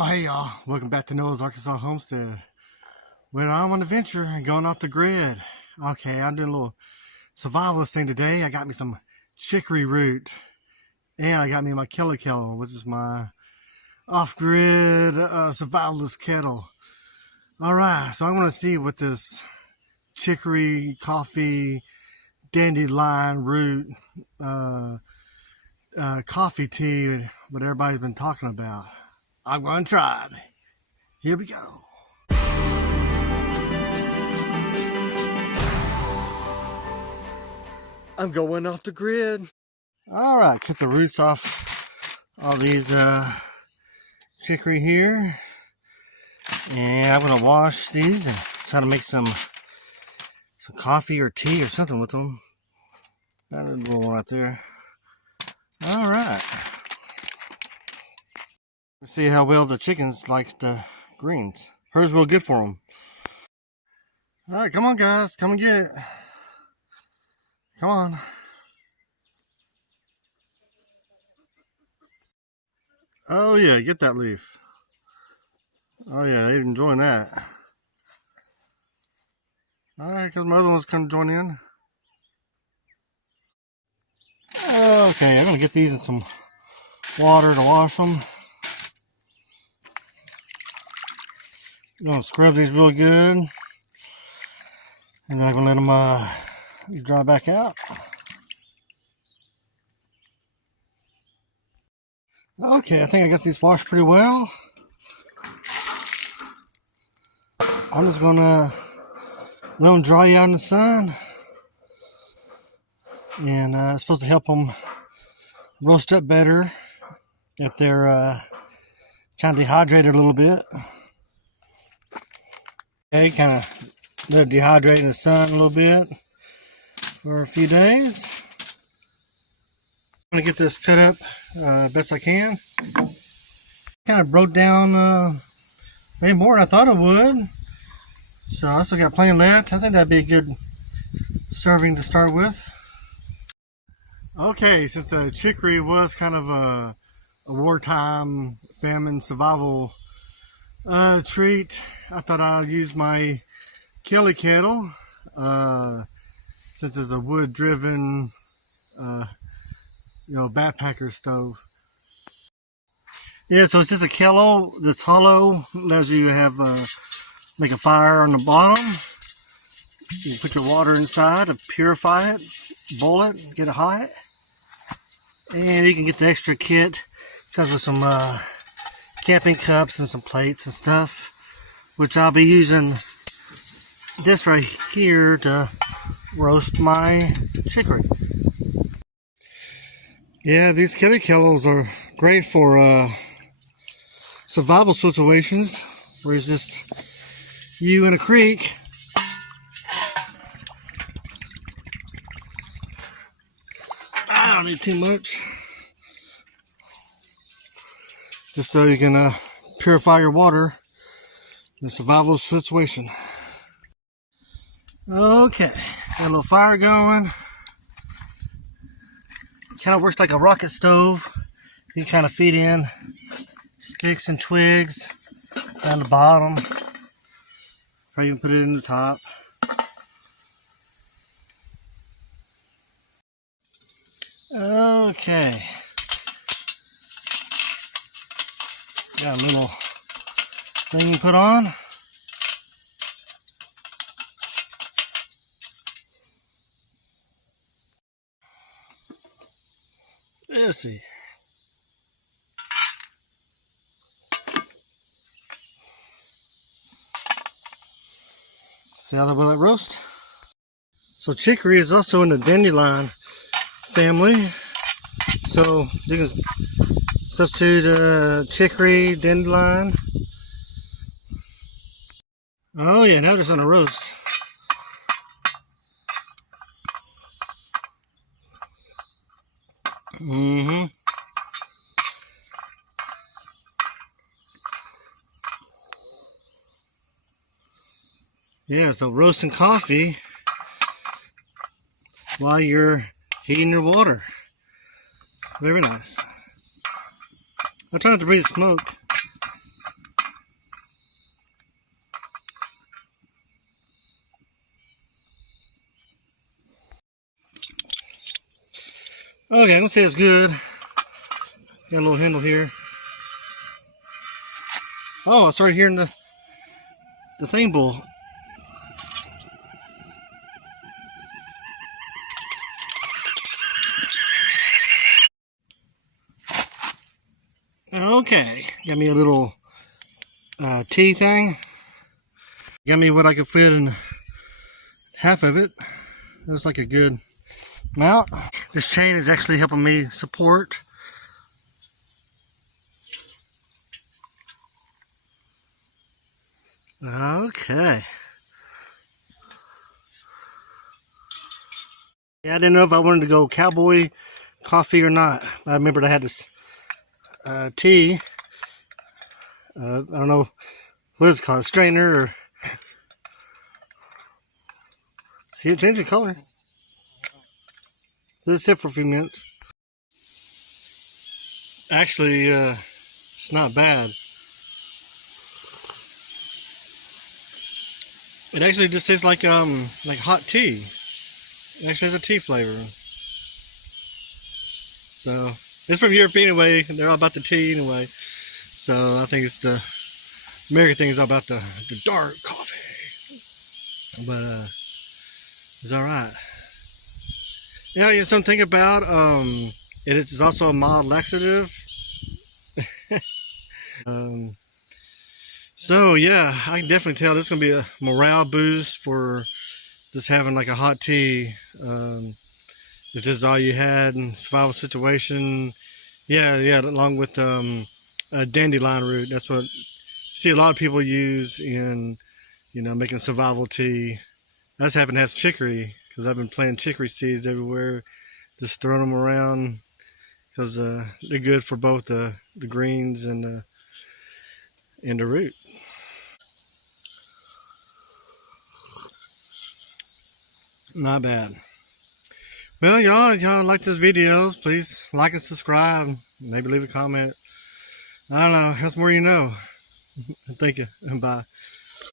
Oh, hey y'all, welcome back to Noah's Arkansas Homestead. Well, I'm on an adventure and going off the grid. Okay, I'm doing a little survivalist thing today. I got me some chicory root and I got me my Kettle, which is my off-grid survivalist kettle. Alright, so I'm going to see what this chicory, coffee, dandelion root, coffee tea, what everybody's been talking about. I'm going to try it. Here we go. I'm going off the grid. All right, cut the roots off all these chicory here. And I'm going to wash these and try to make some coffee or tea or something with them. Got a little one right there. All right. Let's see how well the chickens like the greens. Hers real good for them. All right, come on, guys. Come and get it. Come on. Oh, yeah, get that leaf. Oh, yeah, they're enjoying that. All right, because my other one's kind of joining in. Okay, I'm going to get these in some water to wash them. I'm going to scrub these real good. And then I'm going to let them dry back out. Okay, I think I got these washed pretty well. I'm just going to let them dry out in the sun. And it's supposed to help them roast up better if they're kind of dehydrated a little bit. Okay, kind of let it dehydrate in the sun a little bit for a few days. I'm going to get this cut up best I can. Kind of broke down way more than I thought it would. So I still got plenty left. I think that'd be a good serving to start with. Okay, since chicory was kind of a wartime famine survival treat, I thought I'd use my kettle since it's a wood-driven, backpacker stove. Yeah, so it's just a kettle that's hollow. Allows you to have make a fire on the bottom. You put your water inside to purify it, boil it, get it hot, and you can get the extra kit. Comes with some camping cups and some plates and stuff, which I'll be using this right here to roast my chicory. Yeah, these kettles are great for survival situations where it's just you in a creek. I don't need too much. Just so you can purify your water in a survival situation. Okay, got a little fire going. Kind of works like a rocket stove. You kind of feed in sticks and twigs down the bottom. Or you can put it in the top. Okay. Got a little thing you put on. Let's see. See how they will it roast? So chicory is also in the dandelion family. So you can substitute chicory, dandelion. Oh yeah, now it's on a roast. Yeah, so roasting coffee while you're heating your water. Very nice. I'm trying not to breathe smoke. Okay, I'm gonna say it's good. Got a little handle here. Oh, I started hearing the thing bull. Okay, got me a little tea thing. Got me what I could fit in half of it. Looks like a good amount. This chain is actually helping me support. Okay. Yeah, I didn't know if I wanted to go cowboy coffee or not. I remembered I had this tea. I don't know what is it called, strainer or. See it change the color. So let's sit for a few minutes. Actually, it's not bad. It actually just tastes like hot tea. It actually has a tea flavor. So it's from Europe anyway. They're all about the tea anyway. So I think it's the American thing is all about the dark coffee. But it's all right. Yeah, you know, something about it is also a mild laxative. So yeah, I can definitely tell this is gonna be a morale boost for just having like a hot tea. If this is all you had in survival situation, yeah, along with a dandelion root. That's what I see a lot of people use in, you know, making survival tea. I just happen to have chicory because I've been planting chicory seeds everywhere, just throwing them around because they're good for both the greens and the root. Not bad. Well, y'all like this videos, please like and subscribe. Maybe leave a comment. I don't know. That's more you know. Thank you. Bye.